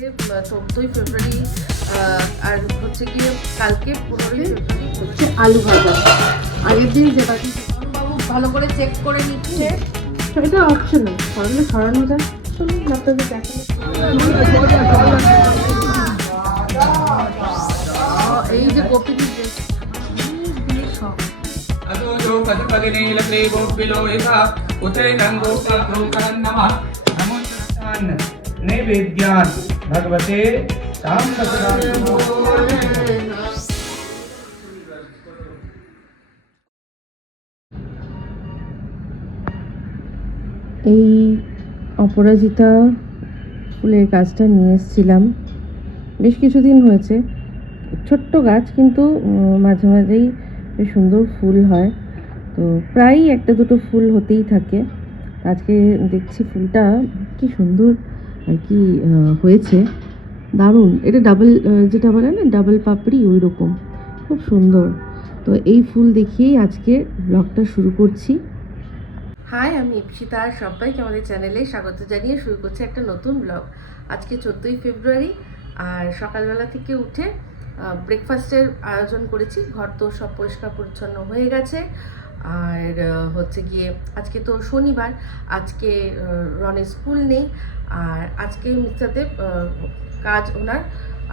14ই ফেব্রুয়ারি আর হচ্ছে গিয়ে কালকে 15ই ফেব্রুয়ারি হচ্ছে আলু ভাজা। আগের দিন যে বাকি বাবু ভালো করে চেক করে নিচ্ছে, এটা অপশনাল, সরালে সরানো যায়। চলুন আপনাদের দেখেন। এই যে কপি দিচ্ছে সব अदोजो पदपदिनीलक्लीबोद्बिलो यथा उतैनङ्गोपाग्रोकरन्नमः नमोऽस्तान् नैवेद्यान् भगवते साम्प्रदाय। এই অপরাজিতা ফুলের গাছটা নিয়ে এসেছিলাম, বেশ কিছুদিন হয়েছে। ছোট্ট গাছ, কিন্তু মাঝে মাঝেই বেশ সুন্দর ফুল হয়, তো প্রায়ই একটা দুটো ফুল হতেই থাকে। আজকে দেখছি ফুলটা কি সুন্দর আর কি হয়েছে, দারুণ। এটা ডাবল, যেটা বলে না ডাবল পাপড়ি, ওই রকম খুব সুন্দর। তো এই ফুল দেখিয়েই আজকে ব্লগটা শুরু করছি। হাই, আমি ইপসিতা, আর সবাইকে আমাদের চ্যানেলে স্বাগত জানিয়ে শুরু করছি একটা নতুন ব্লগ। আজকে 14ই ফেব্রুয়ারি, আর সকালবেলা থেকে উঠে ব্রেকফাস্টের আয়োজন করেছি। ঘর তো সব পরিষ্কার পরিচ্ছন্ন হয়ে গেছে। আর হচ্ছে গিয়ে আজকে তো শনিবার, আজকে রনের স্কুল নেই। আর আজকে মিস্টারদেব কাজ ওনার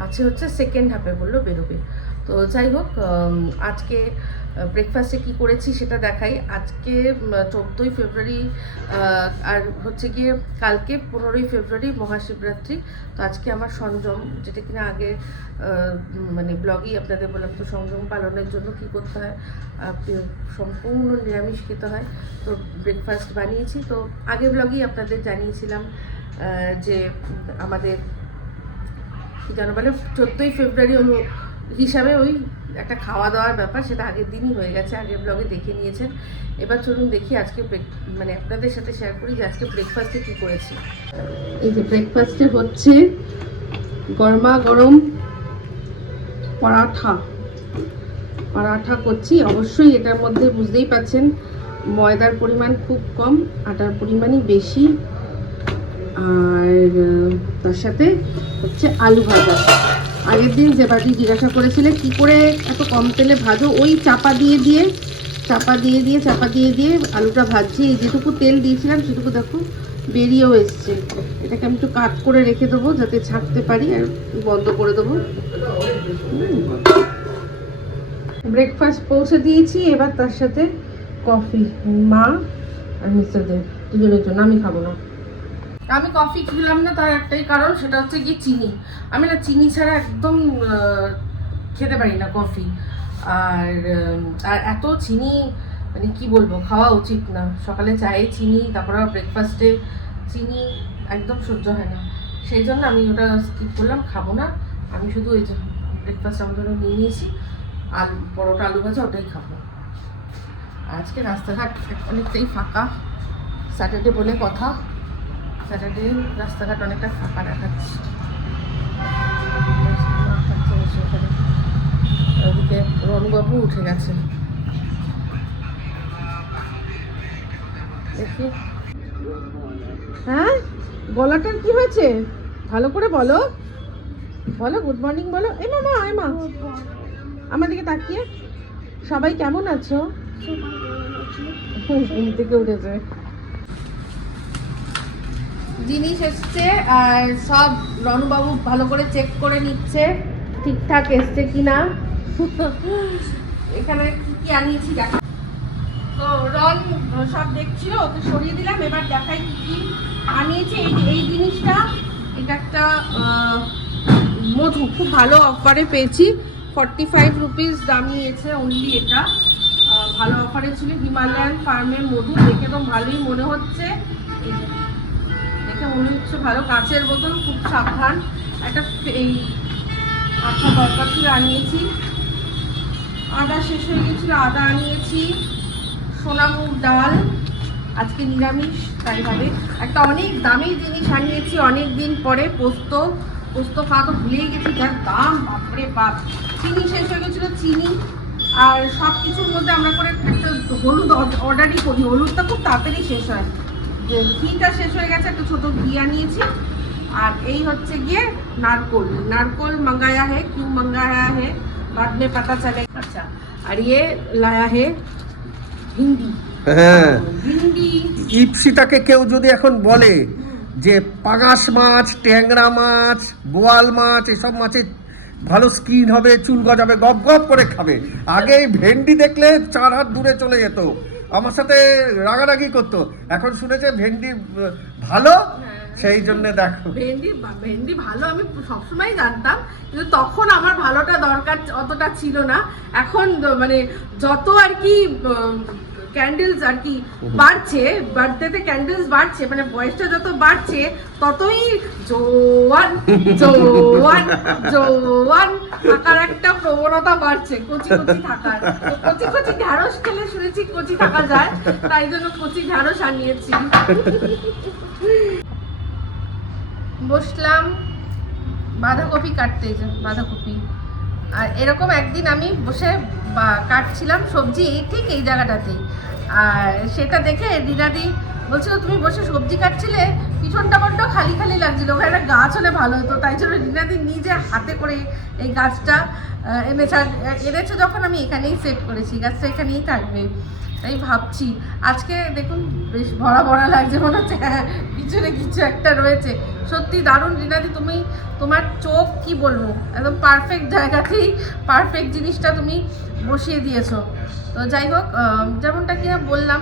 আছে হচ্ছে সেকেন্ড হাফে, বললো বেরোবে। তো যাই হোক, আজকে ব্রেকফাস্টে কি করেছি সেটা দেখাই। আজকে 14ই ফেব্রুয়ারি আর হচ্ছে গিয়ে কালকে 15ই ফেব্রুয়ারি মহাশিবরাত্রি। তো আজকে আমার সংযম, যেটা কিনা আগে মানে ব্লগেই আপনাদের বললাম, তো সংযম পালনের জন্য কি করতে হয়, সম্পূর্ণ নিরামিষ খেতে হয়। তো ব্রেকফাস্ট বানিয়েছি, তো আগের ব্লগেই আপনাদের জানিয়েছিলাম যে আমাদের কী যেন বলে 14ই ফেব্রুয়ারি হিসাবে ওই একটা খাওয়া দাওয়ার ব্যাপার, সেটা আগের দিনই হয়ে গেছে, আগের ব্লগে দেখে নিয়েছেন। এবার চলুন দেখি আজকে মানে আপনাদের সাথে শেয়ার করি যে আজকে ব্রেকফাস্টে কী করেছি। এই যে ব্রেকফাস্টে হচ্ছে গরমা গরম পরাঠা করছি। অবশ্যই এটার মধ্যে বুঝতেই পাচ্ছেন ময়দার পরিমাণ খুব কম, আটার পরিমাণই বেশি। আর তার সাথে হচ্ছে আলু ভাজা। আগের দিন যে বাড়ি জিজ্ঞাসা করেছিলে কি করে এত কম তেলে ভাজো, ওই চাপা দিয়ে দিয়ে আলুটা ভাজছি। এই যেটুকু তেল দিয়েছিলাম সেটুকু দেখো বেরিয়েও এসছে। এটাকে আমি একটু কাট করে রেখে দেবো যাতে ছাড়তে পারি, আর বন্ধ করে দেবো। ব্রেকফাস্ট পৌঁছে দিয়েছি, এবার তার সাথে কফি, মা আর মিস্টার দেব দুজনের জন্য। আমি খাবো না, আমি কফি খেলাম না, তার একটাই কারণ, সেটা হচ্ছে গিয়ে চিনি। আমি না চিনি ছাড়া একদম খেতে পারি না কফি। আর এত চিনি মানে কি বলবো, খাওয়া উচিত না। সকালে চায়ে চিনি, তারপর ব্রেকফাস্টে চিনি, একদম সহ্য হয় না। সেই জন্য আমি ওটা স্কিপ করলাম, খাবো না। আমি শুধু ওই যে ব্রেকফাস্ট আমার জন্য নিয়ে নিয়েছি, আর পরোটা আলু ভাজা ওটাই খাবো। আজকে রাস্তাঘাট অনেকটাই ফাঁকা, স্যাটারডে বলে কথা। স্যাটারডে রাস্তাঘাট অনেকটা ফাঁকা দেখাচ্ছে। ওদিকে রনবাবু উঠে গেছে, দেখি। হ্যাঁ, গলাটার কি হয়েছে ভালো করে বলো, গুড মর্নিং বলো। এই মামা, আমার দিকে তাকিয়ে। সবাই কেমন আছো? ঘুম থেকে উঠেছে, জিনিস এসছে, আর সব রনুবাবু ভালো করে চেক করে নিচ্ছে ঠিকঠাক এসছে কিনা। এখানে কি কি আনিয়েছি দেখা। তো রন সব দেখছিল, ওকে সরিয়ে দিলাম। এবার দেখাই কি কি আনিয়েছি। এই জিনিসটা, এটা একটা মধু, খুব ভালো অফারে পেয়েছি। 45 রুপিস দাম নিয়েছে অনলি। এটা ভালো অফারে ছিল, হিমালয়ান ফার্মের মধু। দেখে তো ভালোই মনে হচ্ছে, মনে হচ্ছে ভালো। কাঁচের বোতল, খুব সাবধান। একটা এই আটা দরকার ছিল, আনিয়েছি। আদা শেষ হয়ে গেছিল, আদা আনিয়েছি। সোনামুগ ডাল, আজকে নিরামিষ তাই ভাবে। একটা অনেক দামি জিনিস আনিয়েছি অনেক দিন পরে, পোস্ত খাওয়া তো ভুলেই গেছি, যার দাম বাপরে বাপ। চিনি শেষ হয়ে গেছিলো, চিনি। আর সব কিছুর মধ্যে আমরা করে একটা হলুদ অর্ডারই করি, হলুদটা খুব তাড়াতাড়ি শেষ হয়। যে ঘিটা শেষ হয়ে গেছে, একটা ছোটো ঘি আনিয়েছি। আর এই হচ্ছে গিয়ে नारकोल नारकोल मंगाया है क्यों मंगाया है बाद में पता चलेगा। अच्छा और ये लाया है भिंडी। হ্যাঁ, भिंडी ইপসিটাকে কেউ যদি এখন বলে যে পাঙাশ মাছ, ট্যাংরা মাছ, বোয়াল মাছ, এসব মাছের ভালো স্কিন হবে, চুল গজাবে, গপ গপ করে খাবে, আগে এই ভেন্ডি দেখলে 4 হাত দূরে চলে যেত, আমার সাথে রাগারাগি করতো। এখন শুনেছে ভেন্ডি ভালো, সেই জন্য দেখো। ভেন্ডি ভালো আমি সবসময় জানতাম, কিন্তু তখন আমার ভালোটা দরকার অতটা ছিল না। এখন মানে যত আর কি ক্যান্ডেলস আর কি বাড়ছে, বার্থডেতে ক্যান্ডেলস বাড়ছে, মানে বয়সটা যত বাড়ছে ততই জোয়ান জোয়ান জোয়ান থাকার একটা প্রবণতা বাড়ছে, কচি কচি থাকার। কচি কচি ঢ্যাঁড়স খেলে শুনেছি কচি থাকা যায়, তাই জন্য কচি ঢ্যাঁড়স আনিয়েছি। বসলাম বাঁধাকপি কাটতে, বাঁধাকপি। আর এরকম একদিন আমি বসে কাটছিলাম সবজি ঠিক এই জায়গাটাতেই, আর সেটা দেখে দিদাদি বলছিল তুমি বসে সবজি কাটছিলে, পিছনটা বড্ড খালি খালি লাগছিল, ওখানে একটা গাছ হলে ভালো হতো। তাই জন্য দিদাদি নিজে হাতে করে এই গাছটা এনেছে, যখন আমি এখানেই সেট করেছি, গাছটা এখানেই থাকবে। তাই ভাবছি আজকে দেখুন বেশ ভরা ভরা লাগছে, মনে হচ্ছে পিছনে কিছু একটা রয়েছে। সত্যি দারুণ রিনাদি, তুমি তোমার চোখ কি বলবো, একদম পারফেক্ট জায়গাতেই পারফেক্ট জিনিসটা তুমি বসিয়ে দিয়েছো। তো যাই হোক, যেমনটা কি বললাম,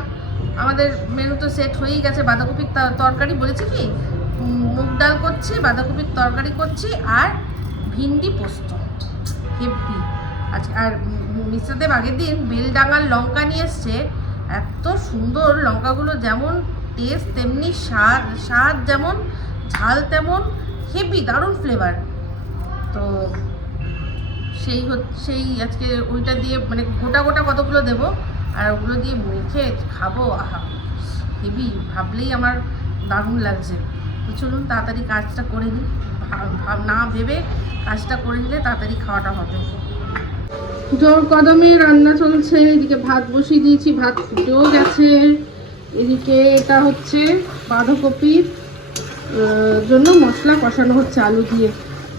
আমাদের মেনু তো সেট হয়েই গেছে। বাঁধাকপির তরকারি বলেছি কি, মুগ ডাল করছি, বাঁধাকপির তরকারি করছি, আর ভিন্ডি পোস্ত হেভি। আচ্ছা, আর মিস্টার দেব আগের দিন বেলডাঙার লঙ্কা নিয়ে এসছে, এত সুন্দর লঙ্কাগুলো, যেমন টেস্ট তেমনি স্বাদ যেমন, ঝাল তেমন, হেভি দারুণ ফ্লেভার। তো সেই আজকে ওইটা দিয়ে মানে গোটা গোটা কতগুলো দেবো, আর ওগুলো দিয়ে মেখে খাবো। আহা হেভি, ভাবলেই আমার দারুণ লাগছে। তো চলুন তাড়াতাড়ি কাজটা করে নিই, না ভেবে কাজটা করে নিলে তাড়াতাড়ি খাওয়াটা হবে। জোর কদমে রান্না চলছে, এদিকে ভাত বসিয়ে দিয়েছি, ভাত ফুটেও গেছে। এদিকে এটা হচ্ছে বাঁধাকপির জন্য মশলা কষানো হচ্ছে আলু দিয়ে।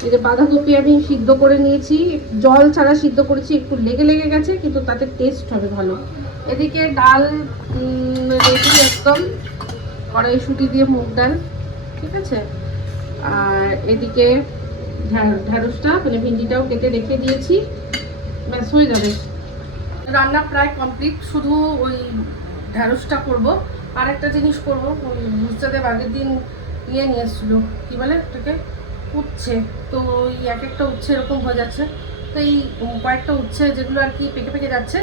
এই যে বাঁধাকপি আমি সিদ্ধ করে নিয়েছি, জল ছাড়া সিদ্ধ করেছি, একটু লেগে লেগে গেছে, কিন্তু তাতে টেস্ট হবে ভালো। এদিকে ডাল রেডি একদম, কড়াইশুঁটি দিয়ে মুগ ডাল, ঠিক আছে। আর এদিকে ঢ্যাঁড়সটা মানে ভিন্ডিটাও কেটে রেখে দিয়েছি, ব্যাস হয়ে যাবে। রান্না প্রায় কমপ্লিট, শুধু ওই ঢ্যাঁড়সটা করবো। আর একটা জিনিস করবো, ওই মুস্তাদেব আগের দিন নিয়ে এসেছিলো, কী বলে ওটাকে, উচ্ছে। তো ওই এক একটা উচ্ছে এরকম হয়ে যাচ্ছে, তো এই কয়েকটা উচ্ছে যেগুলো আর কি পেকে পেকে যাচ্ছে,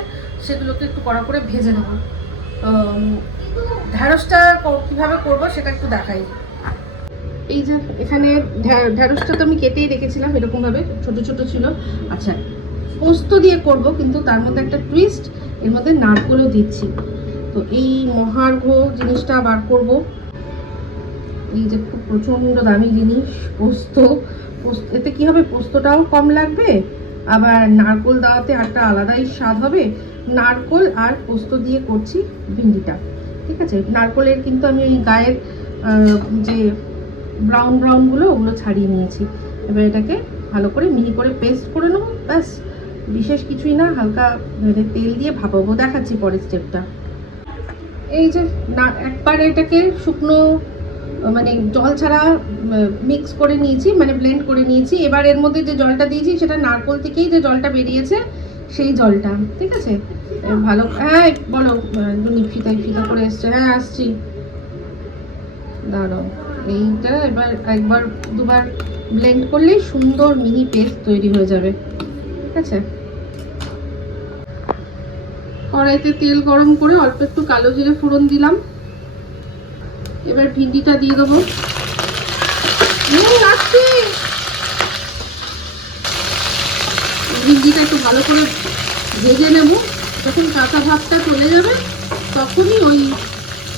সেগুলোকে একটু কড়া করে ভেজে নেবো। ঢ্যাঁড়সটা কীভাবে করবো সেটা একটু দেখাই। এই যে এখানে ঢ্যাঁড়সটা তো আমি কেটেই রেখেছিলাম, এরকমভাবে ছোট ছোট ছিল। আচ্ছা, পোস্ত দিয়ে করব, কিন্তু তার মধ্যে একটা টুইস্ট, এর মধ্যে নারকেলও দিচ্ছি। তো এই মহার্ঘ জিনিসটা বার করব, এই যে খুব প্রচণ্ড দামি জিনিস পোস্ত। এতে কি হবে, পোস্তটাও কম লাগবে, আবার নারকেল দেওয়াতে একটা আলাদাই স্বাদ হবে। নারকেল আর পোস্ত দিয়ে করছি ভিন্ডিটা, ঠিক আছে। নারকেলের কিন্তু আমি ওই গায়ের যে ব্রাউন ব্রাউনগুলো, ওগুলো ছাড়িয়ে নিয়েছি। এবার এটাকে ভালো করে মিহি করে পেস্ট করে নেবো, ব্যাস। বিশেষ কিছুই না, হালকা তেল দিয়ে ভাপাবো, দেখাচ্ছি পরের স্টেপটা। এই যে না, একবার এটাকে শুকনো মানে জল ছাড়া মিক্স করে নিয়েছি, মানে ব্লেন্ড করে নিয়েছি। এবার এর মধ্যে যে জলটা দিয়েছি সেটা নারকেল থেকেই যে জলটা বেরিয়েছে, সেই জলটা, ঠিক আছে। ভালো, হ্যাঁ বলো, ফিতা করে এসছে। হ্যাঁ আসছি, দাঁড়াও। এইটা এবার একবার দুবার ব্লেন্ড করলেই সুন্দর মিহি পেস্ট তৈরি হয়ে যাবে, ঠিক আছে। কড়াইতে তেল গরম করে অল্প একটু কালো জিরে ফোড়ন দিলাম। এবার ভিন্ডিটা দিয়ে দেবো। ভিন্ডিটা একটু ভালো করে ভেজে নেব, যখন কাঁচা ভাবটা চলে যাবে তখনই ওই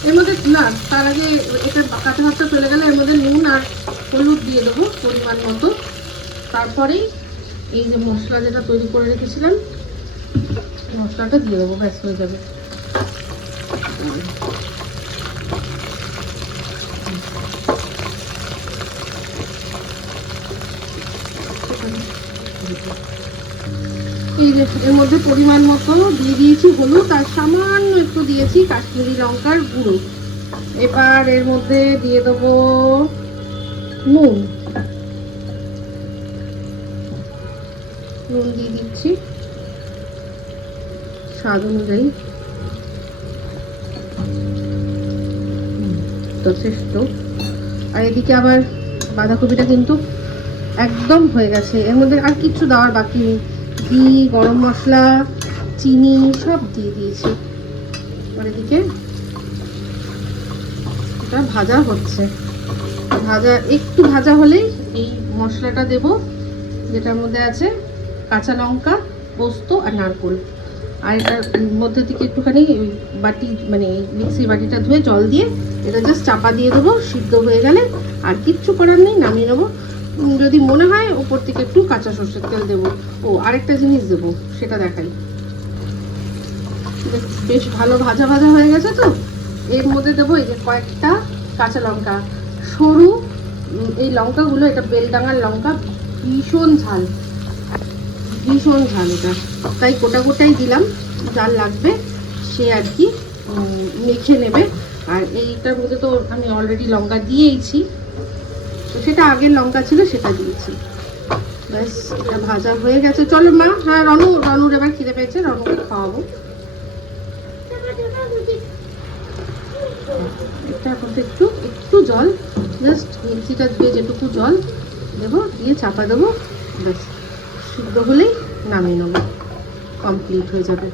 এর মধ্যে, না তার আগে এটা কাঁচা ভাবটা চলে গেলে এর মধ্যে নুন আর হলুদ দিয়ে দেবো পরিমাণ মতো। তারপরেই এই যে মশলা যেটা তৈরি করে রেখেছিলাম, মশলাটা দিয়ে দেবো, ব্যাস হয়ে যাবে। একটুখানি এই যে এর মধ্যে পরিমাণ মতো দিয়ে দিয়েছি হলুদ, আর সামান্য একটু দিয়েছি কাশ্মীরি লঙ্কার গুঁড়ো। এবার এর মধ্যে দিয়ে দেবো নুন দিয়ে দিচ্ছি স্বাদ অনুযায়ী, যথেষ্ট। আর এদিকে আবার বাঁধাকপিটা কিন্তু একদম হয়ে গেছে, এর মধ্যে আর কিছু দেওয়ার বাকি নেই। ঘি, গরম মশলা, চিনি সব দিয়ে দিয়েছি। আর এদিকে এটা ভাজা হচ্ছে, একটু ভাজা হলেই এই মশলাটা দেব, যেটার মধ্যে আছে কাঁচা লঙ্কা, পোস্ত আর নারকোল। আর এটার মধ্যে থেকে একটুখানি বাটি মানে মিক্সির বাটিটা ধুয়ে জল দিয়ে এটা জাস্ট চাপা দিয়ে দেবো, সিদ্ধ হয়ে গেলে আর কিচ্ছু করার নেই, নামিয়ে নেবো। যদি মনে হয় ওপর থেকে একটু কাঁচা সরষের তেল দেবো। ও আরেকটা জিনিস দেবো, সেটা দেখাই। বেশ ভালো ভাজা ভাজা হয়ে গেছে তো, এর মধ্যে দেবো এই যে কয়েকটা কাঁচা লঙ্কা, সরু এই লঙ্কাগুলো, এটা বেলডাঙার লঙ্কা, ভীষণ ঝাল এটা, তাই গোটা গোটাই দিলাম। যার লাগবে সে আর কি মেখে নেবে। আর এইটার মধ্যে তো আমি অলরেডি লঙ্কা দিয়েইছি, তো সেটা আগের লঙ্কা ছিল সেটা দিয়েছি। ব্যাস এটা ভাজা হয়ে গেছে। চলো মা, হ্যাঁ রনুর এবার খিদে পেয়েছে, রনুকে খাওয়াবো। এটা এখন একটু জল, জাস্ট মিক্সিটা ধুয়ে যেটুকু জল দেবো, দিয়ে চাপা দেবো, ব্যাস সিদ্ধ হলেই নামিয়ে নেবো, কমপ্লিট হয়ে যাবে।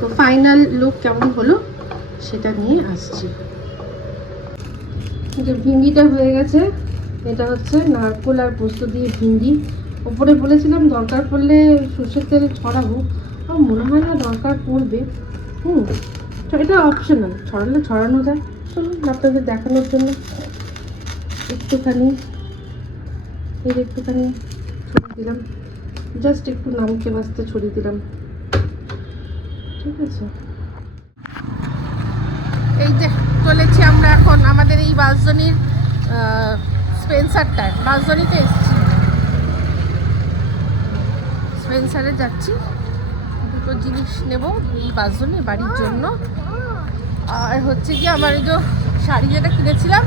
তো ফাইনাল লুক কেমন হলো সেটা নিয়ে আসছি। যে ভিঙ্গিটা হয়ে গেছে, এটা হচ্ছে নারকোল আর পোস্ত দিয়ে ভিঙ্গি। ওপরে বলেছিলাম দরকার পড়লে সর্ষের তেল ছড়াবো, আমার মনে হয় না দরকার পড়বে। এটা অপশনাল, ছড়ালে ছড়ানো যায়। চলুন আপনাদের দেখানোর জন্য একটুখানি ছড়িয়ে দিলাম, জাস্ট একটু নামকে বাঁচতে ছড়িয়ে দিলাম, ঠিক আছে। এই যে চলেছি আমরা এখন আমাদের এই বাঁশজনির স্পেন্সারটায়, বাঁশজনিতে এসেছি, স্পেন্সারে যাচ্ছি, দুটো জিনিস নেব এই বাঁশজনি বাড়ির জন্য। আর হচ্ছে কি আমার এই যে শাড়ি যেটা কিনেছিলাম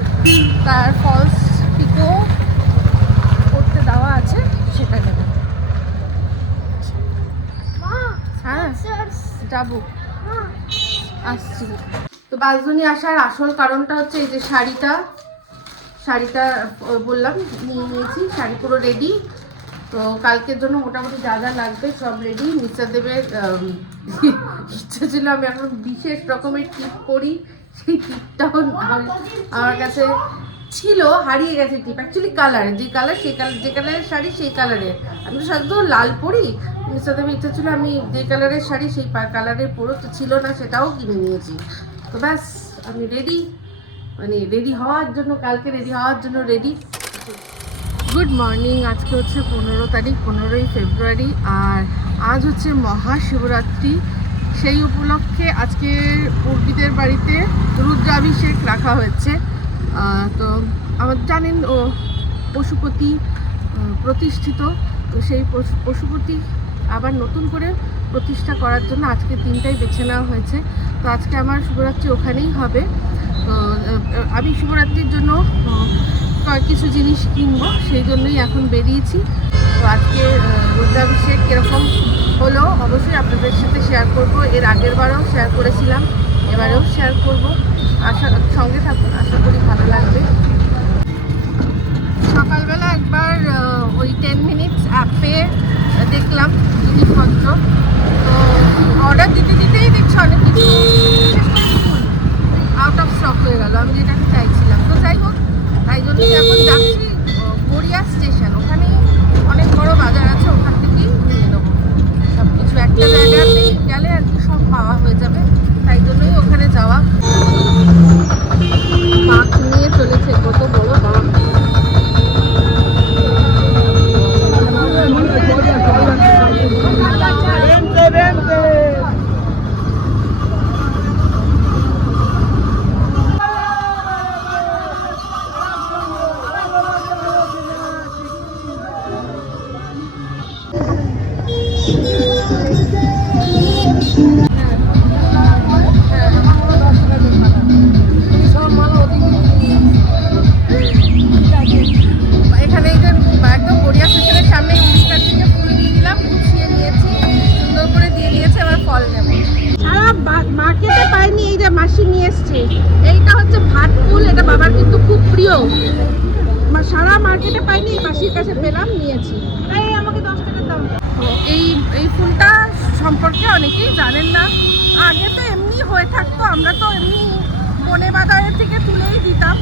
তার ফলস পিকো করতে দেওয়া আছে, সেটা নেব। হ্যাঁ যাবো, আসছি। তো বাঁশজনি আসার আসল কারণটা হচ্ছে এই যে শাড়িটা বললাম নিয়ে নিয়েছি, শাড়ি পুরো রেডি। তো কালকের জন্য মোটামুটি যা যা লাগবে সব রেডি। মিস্টার দেবের ইচ্ছা ছিল আমি এখন বিশেষ রকমের টিপ করি, সেই টিপটাও আমার কাছে ছিল, হারিয়ে গেছে টিপ। অ্যাকচুয়ালি কালার, যে কালার সেই কালার, যে কালারের শাড়ি সেই কালারের। আমি তো সাধারণত লাল পরি, মিস্টার দেবের ইচ্ছা ছিল আমি যে কালারের শাড়ি সেই কালারের পরো, তো ছিল না, সেটাও কিনে নিয়েছি। তো ব্যাস আমি রেডি, মানে রেডি হওয়ার জন্য, কালকে রেডি হওয়ার জন্য রেডি। গুড মর্নিং, আজকে হচ্ছে 15 তারিখ, 15ই ফেব্রুয়ারি, আর আজ হচ্ছে মহাশিবরাত্রি। সেই উপলক্ষে আজকে পূর্বীদের বাড়িতে রুদ্রাভিষেক রাখা হয়েছে। তো আমার জানেন ও পশুপতি প্রতিষ্ঠিত, তো সেই পশুপতি আবার নতুন করে প্রতিষ্ঠা করার জন্য আজকে দিনটাই বেছে নেওয়া হয়েছে। তো আজকে আমার শিবরাত্রি ওখানেই হবে। তো আমি শিবরাত্রির জন্য কিছু জিনিস কিনবো, সেই জন্যই এখন বেরিয়েছি। তো আজকে রুদ্রাভিষেক কীরকম হলো অবশ্যই আপনাদের সাথে শেয়ার করব। এর আগের বারও শেয়ার করেছিলাম, এবারেও শেয়ার করব। সঙ্গে থাকুন, আশা করি ভালো লাগবে। সকালবেলা একবার ওই 10 মিনিটস অ্যাপে দেখলাম জিনিসপত্র, তো অর্ডার দিতেই দেখছি অনেক কিছু আউট অফ স্টক হয়ে গেল, আমি যেটা চাইছিলাম। তো যাই হোক, তাই জন্যই এখন যাচ্ছি গড়িয়া স্টেশন, ওখানেই অনেক বড় বাজার আছে, ওখান থেকেই নিয়ে নেবো সব কিছু। একটা জায়গাতে গেলে আর কি সব পাওয়া হয়ে যাবে, তাই জন্যই ওখানে যাওয়া। মাছ নিয়ে চলেছে, কত বড় মাছ। প্রিয়। সারা মার্কেটে পাইনি, মাসির কাছে পেলাম, নিয়েছি। এই আমাকে 10 টাকার দাম। এই ফুলটা সম্পর্কে অনেকেই জানেন না। আগে তো এমনি হয়ে থাকতো, আমরা তো এমনি বনে বাজারের থেকে তুলেই দিতাম।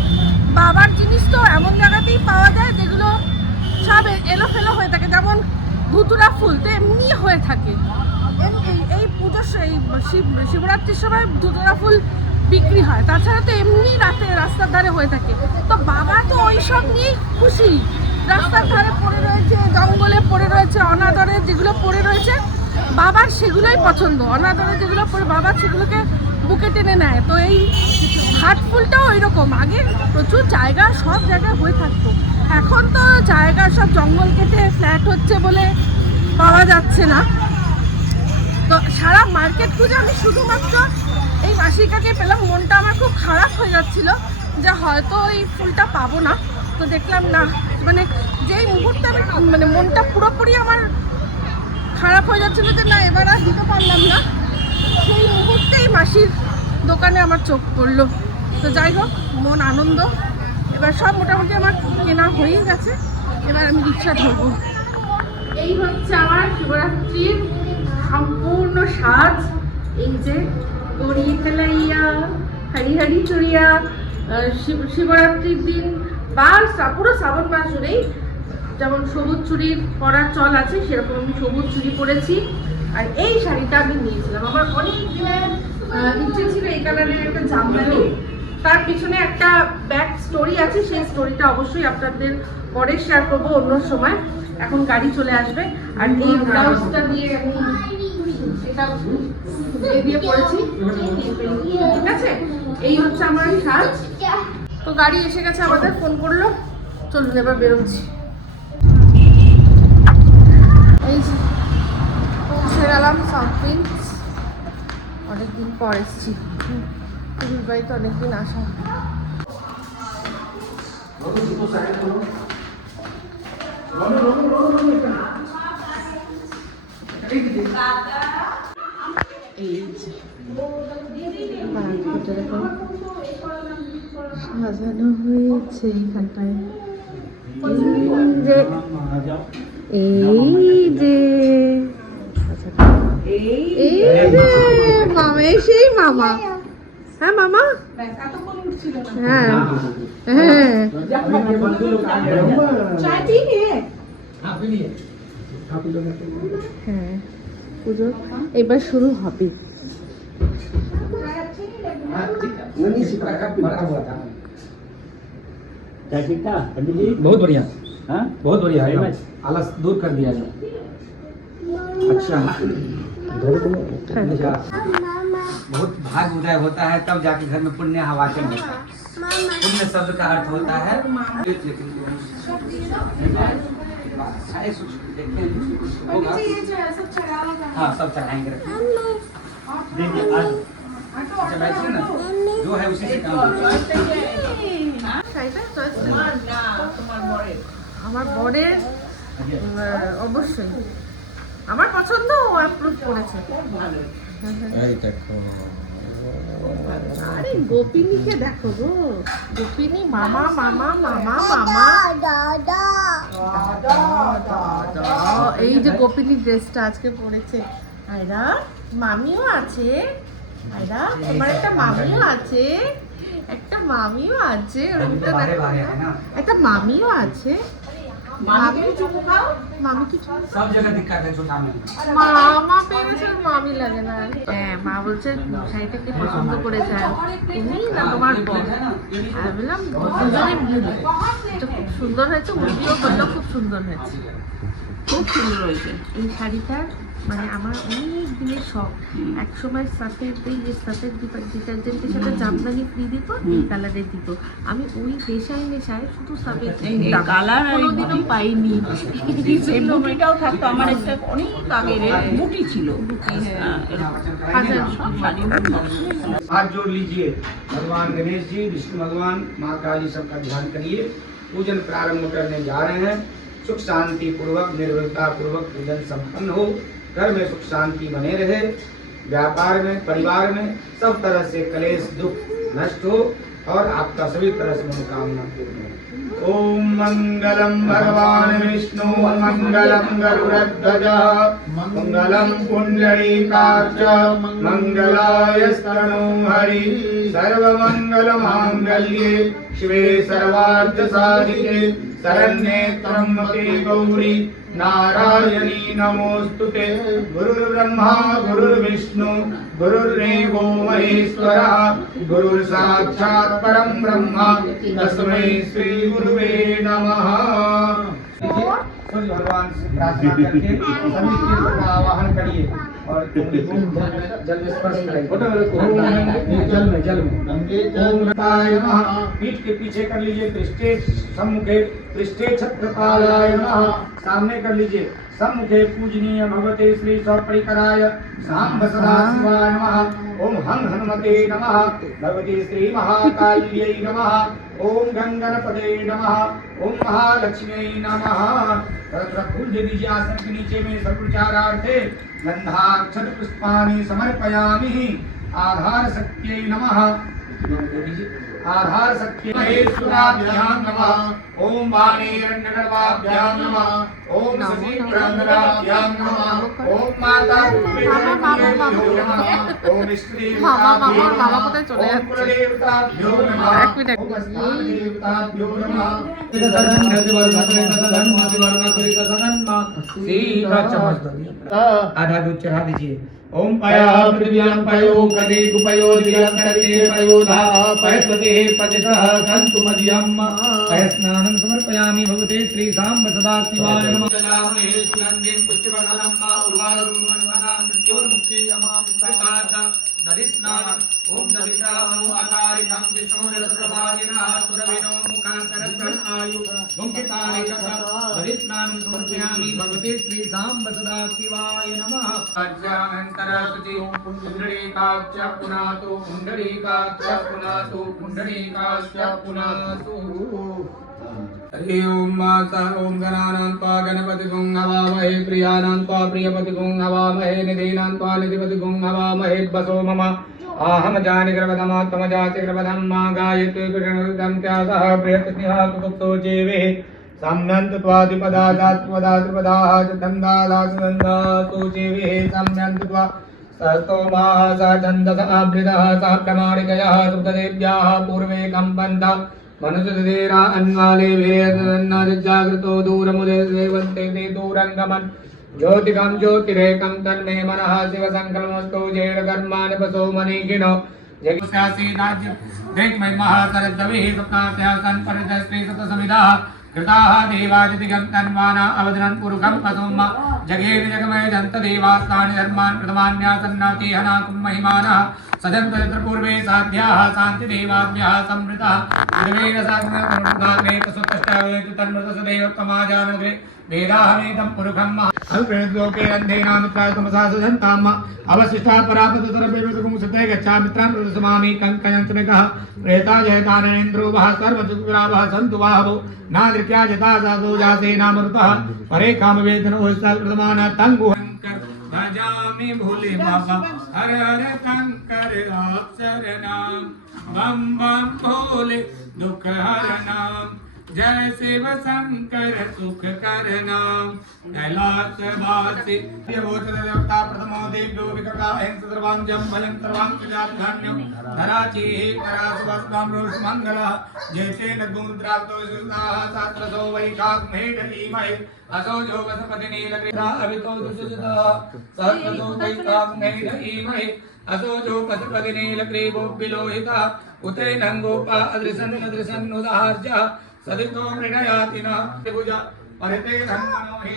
বাবার জিনিস তো এমন জায়গাতেই পাওয়া যায় যেগুলো সব এলোফেলো হয়ে থাকে, যেমন ধুতুরা ফুল তো এমনি হয়ে থাকে। এই পুজোর শিবরাত্রির সময় ধুতুরা ফুল বিক্রি হয়, তাছাড়া তো এমনি রাতে রাস্তার ধারে হয়ে থাকে। তো বাবা তো ওই সব নিয়েই খুশি। রাস্তার ধারে পড়ে রয়েছে, জঙ্গলে পড়ে রয়েছে, অনাদরে যেগুলো পড়ে রয়েছে বাবার সেগুলোই পছন্দ। অনাদরে যেগুলো পড়ে বাবা সেগুলোকে বুকে টেনে নেয়। তো এই হাট ফুলটাও ওই রকম। আগে প্রচুর জায়গা, সব জায়গায় হয়ে থাকতো। এখন তো জায়গা সব জঙ্গল কেটে ফ্ল্যাট হচ্ছে বলে পাওয়া যাচ্ছে না। তো সারা মার্কেট খুঁজে আমি শুধুমাত্র এই মাসিকাকে পেলাম। মনটা আমার খুব খারাপ হয়ে যাচ্ছিল যে হয়তো এই ফুলটা পাবো না। তো দেখলাম না, মানে যেই মুহূর্তে আমি মানে মনটা পুরোপুরি আমার খারাপ হয়ে যাচ্ছিলো যে না এবার আর দিতে পারলাম না, সেই মুহূর্তেই মাসির দোকানে আমার চোখ পড়লো। তো যাই হোক, মন আনন্দ। এবার সব মোটামুটি আমার কেনা হয়ে গেছে, এবার আমি রিক্সা ধরবো। এই হচ্ছে আমার শিবরাত্রির সম্পূর্ণ সাজ। এই যে গড়িয়ে খেলাইয়া, হারি হারি চুড়িয়া, শিবরাত্রির দিন বা পুরো শ্রাবণ মাস জুড়েই যেমন সবুজ চুড়ির পরার চল আছে, সেরকম আমি সবুজ চুড়ি পরেছি। আর এই শাড়িটা আমি নিয়েছিলাম, আমার অনেক দিনের ইচ্ছে ছিল এই কালারের একটা জামদানি। তার পিছনে একটা ব্যাক স্টোরি আছে, সেই স্টোরিটা অবশ্যই আপনাদের পরে শেয়ার করবো অন্য সময়। এখন গাড়ি চলে আসবে। আর এই ব্লাউজটা দিয়ে আমি এটা দিয়ে পরেছি, ঠিক আছে? এই হচ্ছে আমার সাজ। তো গাড়ি এসে গেছে, আমাদের ফোন করলো, চলুন এবার বেরোচ্ছি। এই যে এসে গেলাম সাউথ প্রিন্স, অনেকদিন পর এসেছি। পুরুষ বাড়িতে অনেকদিন আসা। এই যে সাজানো হয়েছে এখানটায়। এই যে মামা, সেই মামা। হ্যাঁ মামা, হ্যাঁ হ্যাঁ হ্যাঁ, পুজো এবার শুরু হবে। बहुत बढ़िया, हाँ बहुत बढ़िया है, आलस दूर कर दिया जाए। अच्छा, बहुत भाग उदय होता है तब जाके घर में पुण्य हवा चलती है। पुण्य शब्द का अर्थ होता है हाँ सब चढ़ाएंगे, देखिए आज अच्छा बैठिए ना, जो है उसी से काम আমার বরের অবশ্যই আমার পছন্দ, ও অ্যাপ্রুভ করেছে। আরে গোপিনীকে দেখো গো, গোপিনী মামা মামা মামা মামা দাদা। এই যে গোপিনী ড্রেসটা আজকে পরেছে। আয়রা মামিও আছে, আয়রা তোমার একটা মামিও আছে, একটা মামিও আছে, একটা মামিও আছে। মামা পেয়েছে, মামি লাগে না। হ্যাঁ, মা বলছে শাড়িটাকে পছন্দ করেছে, তুমি না তোমার বর। আমি বললাম দুজনে মিলে। এটা খুব সুন্দর হয়েছে, উল্টিও বললো খুব সুন্দর হয়েছে, খুব সুন্দর হয়েছে। এই শাড়িটার মানে আমার অনেক দিনের শখ। এক সময় সাথে যে সাথে ডিটারজেন্টের সাথে জামদানি ফ্রি দিত, এই কালারের দিত। আমি ওই নেশায় শুধু সাথে কালার কোনোদিনও পাইনি। বুটিটাও থাকতো আমার, একটা অনেক আগের বুটি ছিল। हाथ जोड़ लीजिए। भगवान गणेश जी, विष्णु भगवान, माँ काली सबका ध्यान करिए। पूजन प्रारंभ करने जा रहे हैं। सुख शांति पूर्वक, निर्भरता पूर्वक पूजन संपन्न हो। घर में सुख शांति बने रहे, व्यापार में, परिवार में सब तरह से कलेश दुख नष्ट हो। और आपका सभी तरह से मनोकामना पूर्ण हो। ओम मंगलम भगवान विष्णु मंगलम गरुड़ध्वज मंगलम पुंडरीकाक्ष मंगलायस्तनो हरि सर्वमंगल मांगल्ये शिवे सर्वार्थ साधिके शरण्ये त्र्यंबके गौरी नारायणी नमोस्तुते। गुरुर्ब्रह्मा गुरुर्विष्णु गुरुर्देवो महेश्वरः गुरुर्साक्षात् परं ब्रह्म तस्मै श्री गुरुवे नमः। सूर्य भगवान से प्रार्थना करके सभी तीर्थों का आवाहन करिए और जल में स्पर्श करिए। जल में ओम नमः नमः। पीठ के पीछे कर लीजिए, पृष्ठे सम्मुखे पृष्ठे छत्रपालाय नमः। सामने कर लीजिए, सम्मुखे पूजनीय भगवते श्री स्वपरिकराय सांब सदा शिवाय नमः। ओम हं हनुमते नमः। भगवती श्री महाकाल्यै नमः। ओम गंगणपते नमः। ओम महालक्ष्म्यै नमः। फूल दे दीजिए आसन के नीचे में सर्वोपचारार्थे गंधाक्षत पुष्पाणि समर्पयामि। आधार शक्त्यै नमः। आधार शक्ति महेश्वराभ्यां नमः। ओम वाणीरण्यगर्भाभ्यां नमः। ओम शशिप्रांगणाभ्यां नमः। ओम माता कुलदेवताभ्यो नमः। ओम श्रीदेवताभ्यो नमः। ओम कुलदेवताभ्यो नमः। ओम स्थानदेवताभ्यो नमः। आधा दूध चढ़ा दीजिए। ओम पया पृथिव्यां पयो कदे कुपयो दिव्यं करते पयोधा पयस्वते पतितः सन्तु मध्यम पय स्नानं समर्पयामि भगवते श्री सांब सदा शिवाय नमः। नामहे सुगन्धिं पुष्टिवर्धनं मा उर्वारुणवनां मृत्योर्मुक्ति यमां प्रसाद दधिस्नानं। ओम दधिकामो अकारितं विष्णुरसभाजिनः पुरविनो मुखान्तरं आयु मुक्तिताय दधिस्नानं समर्पयामि भगवते श्री सांब सदा शिवाय नमः। अज्ञानन्तरस्ति पुण्डरीकाक्ष पुनातु पुण्डरीकाक्ष पुनातु पुण्डरीकाक्ष पुनातु। हरि ओम माता ओम गणानां त्वा गणपतिगुं हवामहे प्रियाणां त्वा प्रियपतिगुं हवामहे निधीनां त्वा निधिपतिगुं हवामहे वसो मम आहम जानि गर्भधमा तम जाति गर्भधं मा गायते कृष्णरुदं क्या सह प्रियपत्न्यः कुतुक्तो जीवे साम्यन्त त्वादिपदा जात्वदा त्रिपदाः चन्दन्दा तु जीवे साम्यन्त त्वा सस्तोमाः स छन्दस आभृतः स प्रमाणिकयः सुतदेव्याः पूर्वे कम्पन्त मनुष्यधीरा अन्वाले वेदन्नाजागृतो दूरमुदे देवन्ते ते दूरङ्गमन् ज्योतिकं ज्योतिरेकं तन्मे मनः शिवसङ्कल्पमस्तु जैन कर्माणि पशो मनीषिणो जगस्यासि राज्य देवमहिमः सरद्दविः सप्तास्याः सन्परितस्त्री सतसमिदाः कृताः देवादितिगं तन्वाना अवदनन् पुरुषं पशुम जगेन जगमय दन्त देवास्तानि धर्मान् प्रथमान्यासन्नाति हनाकुं महिमानः सदन्तत्र पूर्वे साध्याः शान्ति देवाभ्यः समृतः उदवेन साग्ने पशुतष्टावे तन्मृतसदेव तमाजानुग्रे वेदाहमेदं पुरुषम् अल्पेन्द्रोके रन्धेनामित्रास्तमसा सुधन्ताम् अवशिष्टा परापतसर्वेवसुकुं सुते गच्छामित्रां प्रदशमामि कङ्कयन्तनिकः प्रेता जयताननेन्द्रो वः सर्वचुकुरावः सन्तु वाहवो नादृत्या जता साधो जाते नामृतः परे कामवेदनो प्रथमान तङ्गुहङ्कर भजामि भोले बाबा हर हर शंकर आप शरणम बम बम भोले दुख हरनाम जय शिव शंकर सुख करनाम कैलास वासी देवता प्रथमो देव्यो विकटा अहं सर्वांजं बलं सर्वां प्रजाधान्यं धराची परासुवस्तां रोषमंगलः जयते नगुमुद्रातो सुदाः शास्त्रसो वैशाख मेढलीमहे असो जो वसपति नीलग्रीवा अभितो दुसुजतः सहस्रसो वैशाख मेढलीमहे असो जो वसपति नीलग्रीवो विलोहितः उते नंगोपा अदृशन् उदाहर्जः सदितो मृगयातिना त्रिभुजा परिते धन्मनो हि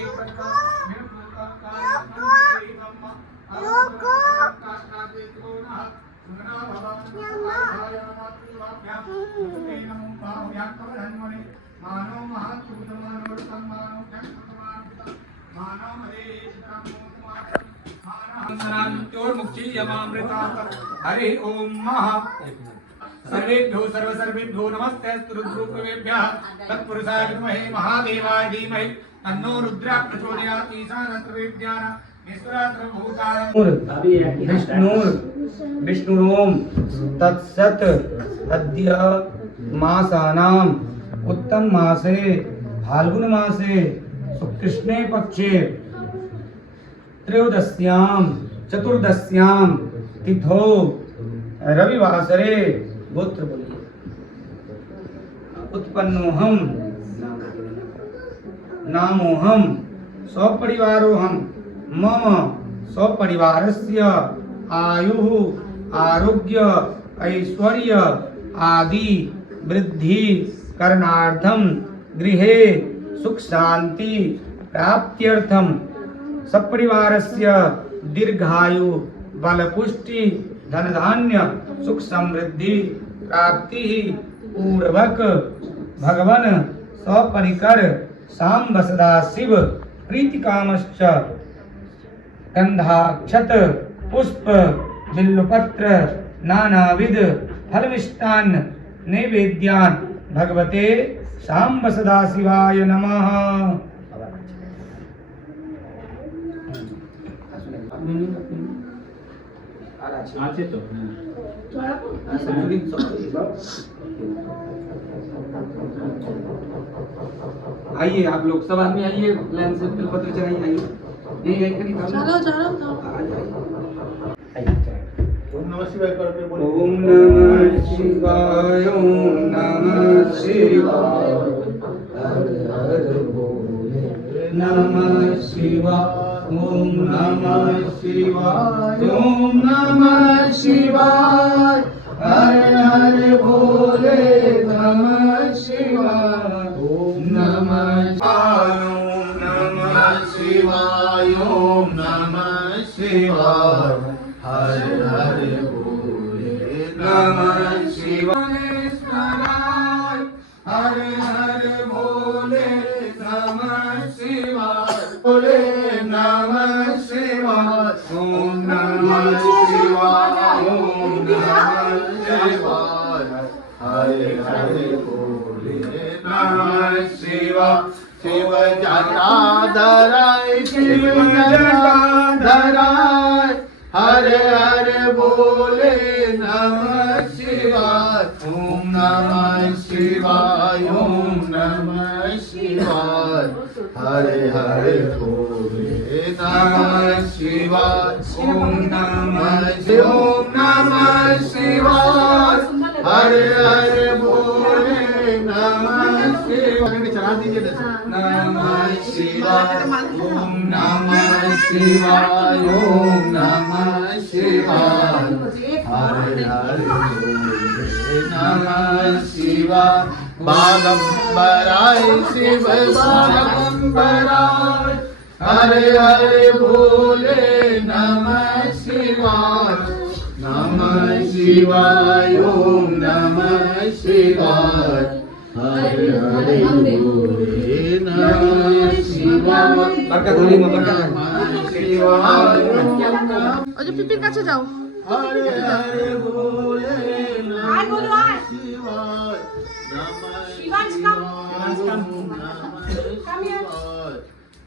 हरि ओम महा सर्वेभ्यो सर्वसर्वेभ्यो नमस्ते रुद्रूपेभ्यः तत्पुरुषाय विद्महे महादेवाय धीमहि तन्नो रुद्रः प्रचोदयात् ईशानः सर्वेभ्यः विष्णुरोम तत्सत अद्य मासानाम उत्तम मासे फाल्गुन मासे शुक्लकृष्णे पक्षे त्रयोदश्याम चतुर्दश्याम तिथौ रविवासरे गोत्र बोलिए उत्पन्नोहम नामोहम स्वपरिवारोहम मम स्वपरिवारस्य आयुः आरोग्य ऐश्वर्य आदि वृद्धि करणार्थम गृहे सुख शांति प्राप्त्यर्थम सपरिवारस्य दीर्घायु बलपुष्टि धन धान्य सुख समृद्धि प्राप्ति पूर्वक भगवन सपरिकर सांब सदाशिव प्रीति कामश्च गंधाक्षत पुष्प बिल्वपत्र नानाविध फलमिष्टान्न नैवेद्यान् भगवते सांब सदाशिवाय नमः। আছে তো आइए आप लोग सब आदमी आइए लाइन से बिलपत्र चढ़ाइए आइए यही करीब चलो चलो ओम नमः शिवाय करके बोलो ओम नमः शिवाय ओम नमः शिवाय हर हर बोले नमः शिवाय ओम नमः शिवाय ओम नमः शिवाय हर हर बोले नमः शिवाय ओम नमः शिवाय ओम नमः शिवाय हर हर बोले नमः शिवाय हर हर बोले नमः शिवाय बोले नमः शिवाय ओम नमः शिवाय ओम नमः शिवाय हर हर बोले नमः शिवाय शिव जटाधराय शिव जटाधराय हर हर बोले नमः शिवाय ओम नमः शिवाय ओम नमः शिवाय हर हर बोले नमः शिवाय ओम नमः शिवाय हर हर बोले नमः शिवाय चढ़ा दीजिए नमः शिवाय ओम नमः शिवाय ओम नमः शिवाय हर हर बोले नमः शिवाय बागंबराय शिव बागंबराय हर हर बोले नमः शिवाय नमः शिवाय ओम नमः शिवाय हर हर बोले नमः शिवाय नमः शिवाय ওই যে পিপির কাছে যাও हर हर बोले नमः शिवाय नमः शिवाय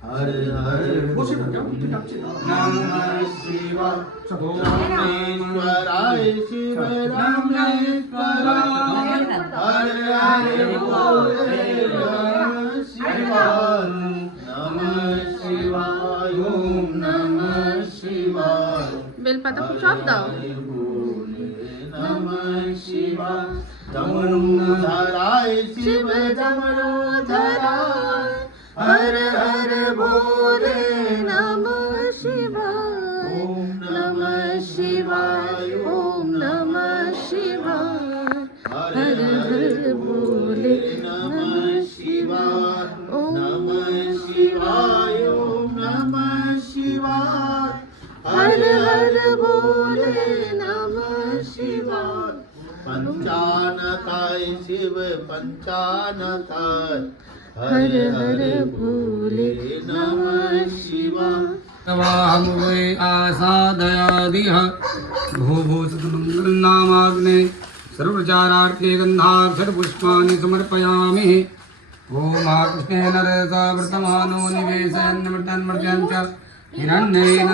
हर हर नमः शिवाय रामेश्वराय शिव रामेश्वराय हर हर बोले नमः शिवाय नमः शिवाय ओम नमः शिवाय বেলপাতা ফুল সব দাও नमः शिवाय जमनोधराय शिव जमनोधराय हर हर बोले नमः शिवाय ओम नमः शिवाय ओम नमः शिवाय हर हर बोले नमः शिवाय ओम नमः शिवाय ओम नमः शिवाय हर हर बोले नमः शिवाय पंचानकाय शिव पंचानकाय हर हर भोले नमः शिवाय नवामुवे आसादयादिह भूभूषितमङ्गलनामाग्ने सर्वचारार्थे गन्धाक्षरपुष्पाणि समर्पयामि ओम कृष्णेन रसा वर्तमानो निवेशयन्नमृतन्मर्त्यं च हिरण्येन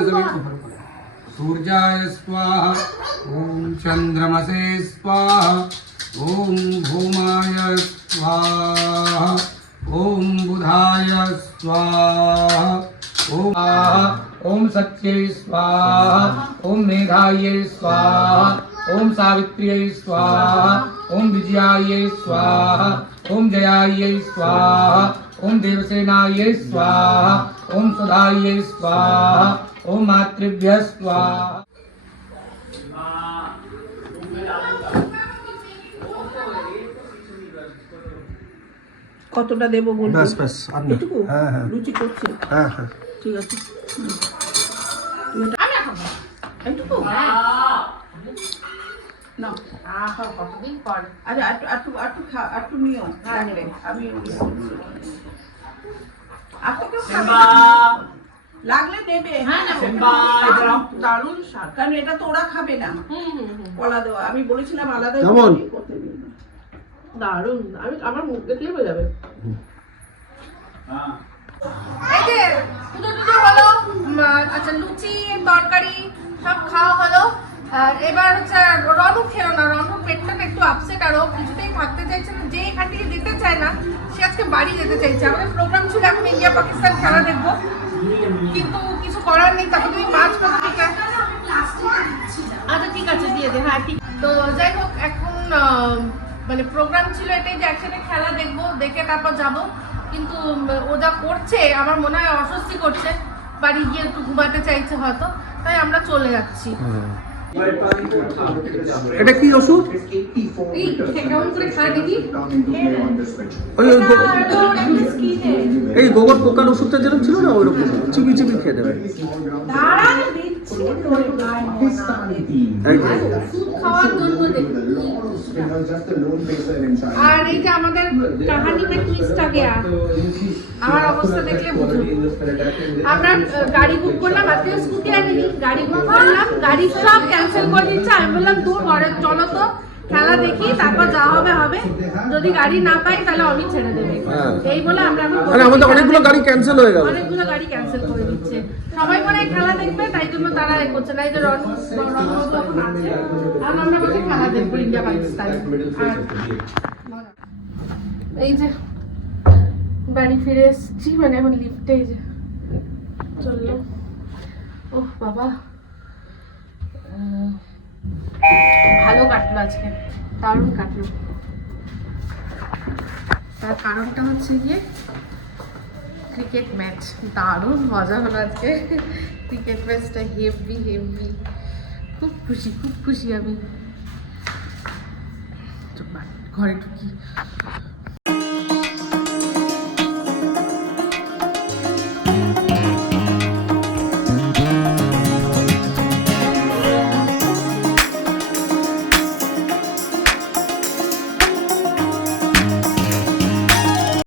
सूर्याय स्वाहा ॐ चन्द्रमसे स्वाहा ॐ भौमाय स्वाहा ॐ बुधाय स्वाहा ॐ सत्यै स्वाहा ॐ मेघायै स्वाहा ॐ सावित्र्यै स्वाहा ॐ विजयायै स्वाहा ॐ जयायै स्वाहा ॐ देवसेनायै स्वाहा ॐ सुधायै स्वाहा ॐ मातृभ्यः स्वाहा। কতটা দেবো বলবো? ব্যাস ব্যাস আর না। এটুকু? হ্যাঁ হ্যাঁ লুচি করছি, হ্যাঁ হ্যাঁ ঠিক আছে। এইটুকু? নাও। আরে একটু নিও লাগলে, আমি আর তো কেউ খাবে না। লাগলে নেবে, হ্যাঁ দারুণ স্বাদ, কারণ এটা তো ওরা খাবে না কলা দেওয়া। আমি বলেছিলাম আলাদা কেমন? করতে দিন না। দারুণ, আমি আমার মুখ দেখলেই হয়ে যাবে। এই যে পুজো টুজো হলো, আচ্ছা লুচি তরকারি সব খাওয়া হলো। আর এবার হচ্ছে রনু খেলো না, রনুর পেটটা একটু আপসেট, আর ও কিছুতেই থাকতে চাইছে না। যে এখান থেকে যেতে চায় না, সে আজকে বাড়ি যেতে চাইছে। আমাদের প্রোগ্রাম ছিল এখন ইন্ডিয়া পাকিস্তান খেলা দেখবো, কিন্তু কিছু করার নেই। তারপর তুমি মাছ কথা ঠিক আছে, আচ্ছা ঠিক আছে দিয়ে দে, হ্যাঁ ঠিক। তো যাই হোক, এখন মানে প্রোগ্রাম ছিল এটাই যে একসাথে খেলা দেখবো, দেখে তারপর যাবো। কিন্তু ও যা করছে আমার মনে হয় অস্বস্তি করছে, বাড়ি গিয়ে একটু ঘুমাতে চাইছে হয়তো, তাই আমরা চলে যাচ্ছি। এটা কি ওষুধ? এই কেমন করে খায় দেখি। এই গোবর পোকার ওষুধটা যেরকম ছিল না ওইরকম চিবি চিবি খেয়ে দেবে। দাঁড়ানো দিচ্ছি তোর গায়ে ওষুধ খাওয়ার জন্য দেখি। আর এই যে আমাদের কাহানি মে টুইস্ট আ গয়া, আমার অবস্থা দেখলে বুঝো। আমরা গাড়ি বুক করলাম, আজকে স্কুটি আনিনি, গাড়ি বুক করলাম, গাড়ি সব ক্যান্সেল করে দিচ্ছে। আমি বললাম দূর ঘরে চলো তো খেলা দেখি, তারপর যা হবে হবে, যদি গাড়ি না পাই তাহলে অমিত ছেড়ে দেবে। এই বলে আমরা এখন আরে আমাদের অনেকগুলো গাড়ি ক্যান্সেল হয়ে গেল। অনেকগুলো গাড়ি ক্যান্সেল করে দিচ্ছে, সবাই মনে হয় খেলা দেখবে, তাই জন্য তারা এ করছে না। এই যে রনু এখন আছে, আর আমরা বলছি খেলা দেখবো ইন্ডিয়া পাকিস্তান। এই যে বাড়ি ফিরে এসেছি, মানে এখন লিফটে এই যে চললো। ওহ বাবা, ভালো কাটলো আজকে, দারুণ কাটলো। তার কারণটা হচ্ছে গিয়ে ক্রিকেট ম্যাচ, দারুণ মজা হলো আজকে। ক্রিকেট ম্যাচটা হেভি হেভি, খুব খুশি আমি। ঘরে ঢুকি।